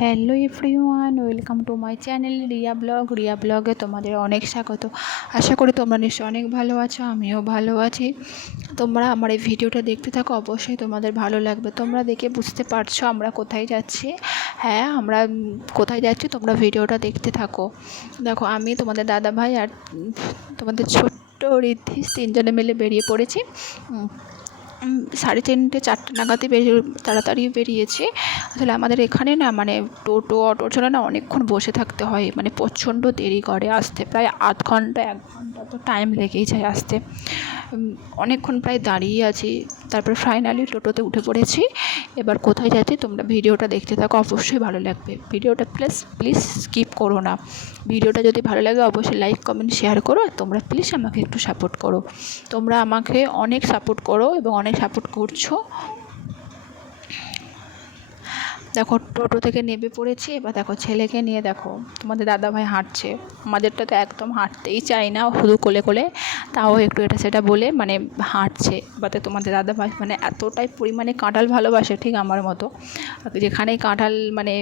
Hello everyone, welcome to my channel Riya ব্লগে তোমাদের অনেক স্বাগত। আশা করি তোমরা নিশ্চয়ই অনেক ভালো আছো, আমিও ভালো আছি। তোমরা আমার এই ভিডিওটা দেখতে থাকো, অবশ্যই তোমাদের ভালো লাগবে। তোমরা দেখে বুঝতে পারছো আমরা কোথায় যাচ্ছি। হ্যাঁ, আমরা কোথায় যাচ্ছি তোমরা ভিডিওটা দেখতে থাকো। দেখো, আমি তোমাদের দাদা ভাই আর তোমাদের ছোট্ট ঋদ্ধি তিনজনে মিলে বেরিয়ে পড়েছি। 3:30-4টে নাগাদই তাড়াতাড়ি বেরিয়েছি। আসলে আমাদের এখানে না মানে টোটো অটোর জন্য না অনেকক্ষণ বসে থাকতে হয়, মানে প্রচণ্ড দেরি করে আসতে, প্রায় আধ ঘন্টা 1 ঘন্টা তো টাইম লেগেই যায় আসতে। অনেকক্ষণ প্রায় দাঁড়িয়ে আছি, তারপর ফাইনালি টোটোতে উঠে পড়েছি। এবার কোথায় যাচ্ছি তোমরা ভিডিওটা দেখতে থাকো, অবশ্যই ভালো লাগবে। ভিডিওটা প্লিজ স্কিপ করো না। ভিডিওটা যদি ভালো লাগে অবশ্যই লাইক কমেন্ট শেয়ার করো, আর তোমরা প্লিজ আমাকে একটু সাপোর্ট করো। তোমরা আমাকে অনেক সাপোর্ট করো এবং অনেক সাপোর্ট করছো। দেখো, টোটো থেকে নেমে পড়েছি। এবার দেখো ছেলেকে নিয়ে, দেখো তোমাদের দাদাভাই হাঁটছে। আমাদেরটা তো একদম হাঁটতেই চাই না, শুধু কোলে কোলে, তাও একটু এটা সেটা বলে মানে হাঁটছে। এবারে তোমাদের দাদাভাই মানে এতটাই পরিমাণে কাঁঠাল ভালোবাসে, ঠিক আমার মতো। যেখানেই কাঁঠাল মানে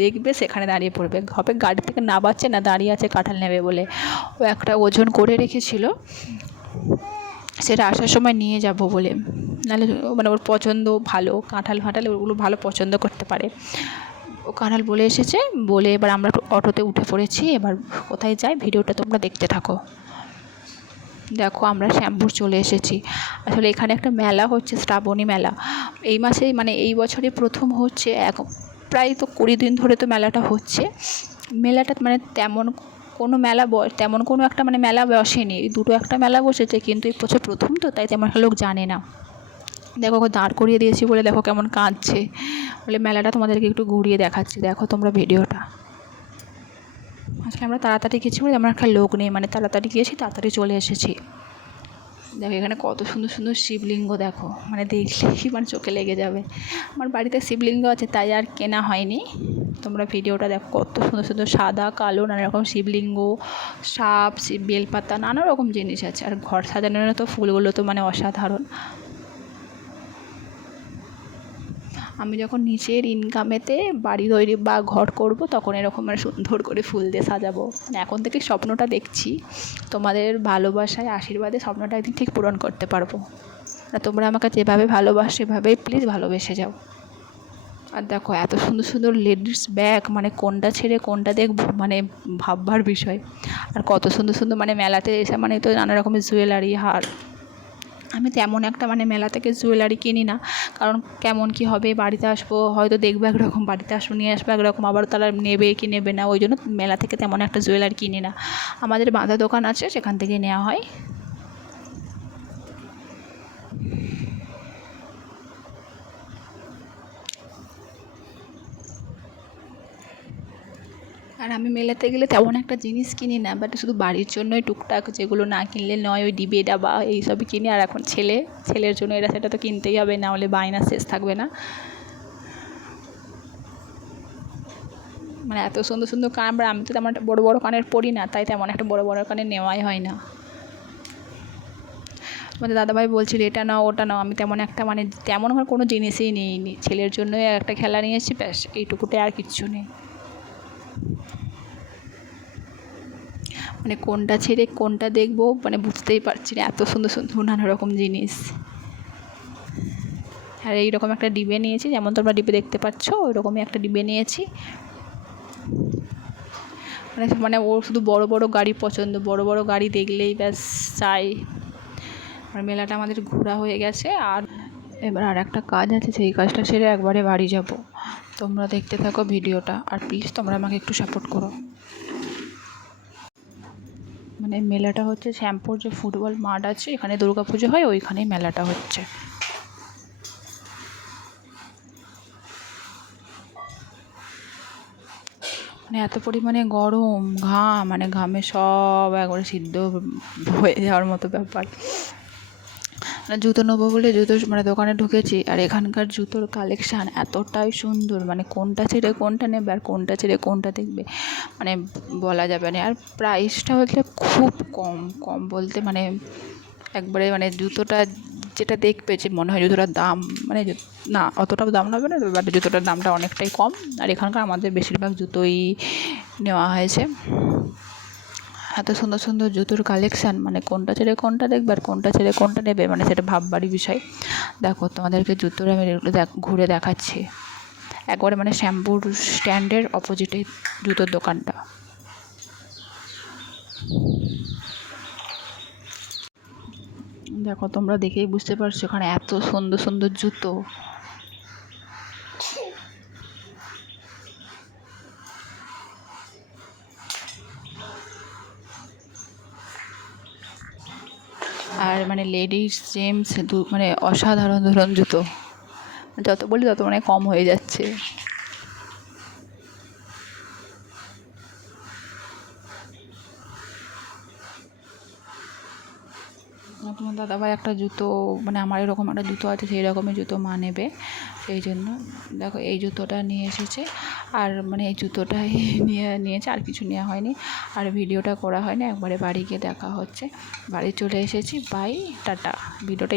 দেখবে সেখানে দাঁড়িয়ে পড়বে, হবে গাড়ি থেকে নামাচ্ছে না, দাঁড়িয়ে আছে কাঁঠাল নেবে বলে। ও একটা ওজন করে রেখেছিল, সেটা আসার সময় নিয়ে যাব বলে। নাহলে মানে ওর পছন্দ ভালো, কাঁঠাল ওগুলো ভালো পছন্দ করতে পারে। ও কাঁঠাল বলে এসেছে বলে এবার আমরা অটোতে উঠে পড়েছি। এবার কোথায় যাই ভিডিওটা তোমরা দেখতে থাকো। দেখো, আমরা শ্যামপুর চলে এসেছি। আসলে এখানে একটা মেলা হচ্ছে, শ্রাবণী মেলা। এই মাসেই মানে এই বছরই প্রথম হচ্ছে। প্রায় তো 20 দিন ধরে তো মেলাটা হচ্ছে। মেলাটা মানে তেমন কোনো একটা মানে মেলা বসেনি, দুটো একটা মেলা বসেছে, কিন্তু এই বছর প্রথম তো, তাই তেমন একটা লোক জানে না। দেখো, ওকে দাঁড় করিয়ে দিয়েছি বলে দেখো কেমন কাঁদছে, বলে মেলাটা তোমাদেরকে একটু ঘুরিয়ে দেখাচ্ছি, দেখো তোমরা ভিডিওটা। আসলে আমরা তাড়াতাড়ি গেছি বলে আমার একটা লোক নেই, মানে তাড়াতাড়ি গিয়েছি, তাড়াতাড়ি চলে এসেছি। দেখো এখানে কত সুন্দর সুন্দর শিবলিঙ্গ, দেখো মানে দেখলেই মানে চোখে লেগে যাবে। আমার বাড়িতে শিবলিঙ্গ আছে, তাই আর কেনা হয়নি। তোমরা ভিডিওটা দেখো, কত সুন্দর সুন্দর সাদা কালো নানা রকম শিবলিঙ্গ, সাপ, বেলপাতা, নানা রকম জিনিস আছে। আর ঘর সাজানোর তো ফুলগুলো তো মানে অসাধারণ। আমি যখন নিজের ইনকামেতে বাড়ি তৈরি বা ঘর করব, তখন এরকম মানে সুন্দর করে ফুল দিয়ে সাজাবো। মানে এখন থেকে স্বপ্নটা দেখছি, তোমাদের ভালোবাসায় আশীর্বাদে স্বপ্নটা একদিন ঠিক পূরণ করতে পারবো। আর তোমরা আমাকে যেভাবে ভালোবাসো সেভাবেই প্লিজ ভালোবেসে যাও। আর দেখো এত সুন্দর সুন্দর লেডিস ব্যাগ, মানে কোনটা ছেড়ে কোনটা দেখবো মানে ভাববার বিষয়। আর কত সুন্দর সুন্দর মানে মেলাতে এসে মানে তো নানা রকমের জুয়েলারি, হার। আমি তেমন একটা মানে মেলা থেকে জুয়েলারি কিনি না, কারণ কেমন কী হবে, বাড়িতে আসবো হয়তো দেখবো একরকম, বাড়িতে আসবো নিয়ে আসবো একরকম, আবার তারা নেবে কি নেবে না, ওই জন্য মেলা থেকে তেমন একটা জুয়েলারি কিনি না। আমাদের বাঁধা দোকান আছে, সেখান থেকে নেওয়া হয়। আর আমি মেলাতে গেলে তেমন একটা জিনিস কিনি না, বাট শুধু বাড়ির জন্যই টুকটাক, যেগুলো না কিনলে নয়, ওই ডিবে ডাবা এইসবই কিনি। আর এখন ছেলের জন্য এটা সেটা তো কিনতেই হবে, না হলে বায়না শেষ থাকবে না। মানে এত সুন্দর সুন্দর কান, আমি তো তেমন একটা বড়ো বড়ো কানের পরি না, তাই তেমন একটা বড়ো বড়ো কানের নেওয়াই হয় না। আমাদের দাদাভাই বলছিল এটা নাও ওটা নাও, আমি তেমন একটা মানে তেমন আমার কোনো জিনিসই নিইনি। ছেলের জন্যই একটা খেলা নিয়েছি, ব্যাস এইটুকুতে, আর কিচ্ছু নেই। মানে কোনটা ছেড়ে কোনটা দেখবো মানে বুঝতেই পারছি না, এত সুন্দর সুন্দর নানা রকম জিনিস। আর এইরকম একটা ডিবে নিয়েছি, যেমন তোমরা ডিবে দেখতে পাচ্ছ ওই রকমই একটা ডিবে নিয়েছি। মানে ওর শুধু বড় বড় গাড়ি পছন্দ, বড় বড় গাড়ি দেখলেই ব্যাস চাই। আর মেলাটা আমাদের ঘোরা হয়ে গেছে, আর এবার আর একটা কাজ আছে, সেই কাজটা সেরে একবারে বাড়ি যাব। তোমরা দেখতে থাকো ভিডিওটা, আর প্লিজ তোমরা আমাকে একটু সাপোর্ট করো। মানে মেলাটা হচ্ছে শ্যামপুর যে ফুটবল মাঠ আছে, এখানে দুর্গাপুজো হয়, ওইখানেই মেলাটা হচ্ছে। মানে এত পরিমাণে গরম, মানে ঘামে সব একবারে সিদ্ধ হয়ে যাওয়ার মতো ব্যাপার। মানে জুতো নেবো বলে মানে দোকানে ঢুকেছি, আর এখানকার জুতোর কালেকশান এতটাই সুন্দর, মানে কোনটা ছেড়ে কোনটা নেবে আর কোনটা ছেড়ে কোনটা দেখবে মানে বলা যাবে না। আর প্রাইসটা হচ্ছে খুব কম বলতে মানে একবারে মানে জুতোটা যেটা দেখবে যে মনে হয় জুতোটার দাম মানে না অতটাও দাম লাগবে না, বাট জুতোটার দামটা অনেকটাই কম। আর এখানকার আমাদের বেশিরভাগ জুতোই নেওয়া হয়েছে। এত সুন্দর সুন্দর জুতোর কালেকশান, মানে কোনটা ছেড়ে কোনটা দেখবে আর কোনটা ছেড়ে কোনটা নেবে, মানে সেটা ভাববারই বিষয়। দেখো তোমাদেরকে জুতোর আমি ঘুরে দেখাচ্ছি। একবারে মানে শ্যাম্পুর স্ট্যান্ডের অপোজিটেই জুতোর দোকানটা। দেখো তোমরা দেখেই বুঝতে পারছো ওখানে এত সুন্দর সুন্দর জুতো। আর মানে লেডিস জেন্টস মানে অসাধারণ ধরন জুতো, যত বলি তত মানে কম হয়ে যাচ্ছে। তোমার দাদাভাই একটা জুতো মানে আমার এরকম একটা জুতো আছে সেই রকমই জুতো মা নেবে, সেই জন্য দেখো এই জুতোটা নিয়ে এসেছে। আর মানে এই জুতোটাই নিয়েছে, আর কিছু নেওয়া হয়নি। আর ভিডিওটা করা হয়নি, একবারে বাড়ি গিয়ে দেখা হচ্ছে। বাড়ি চলে এসেছি, বাই টাটা। ভিডিওটা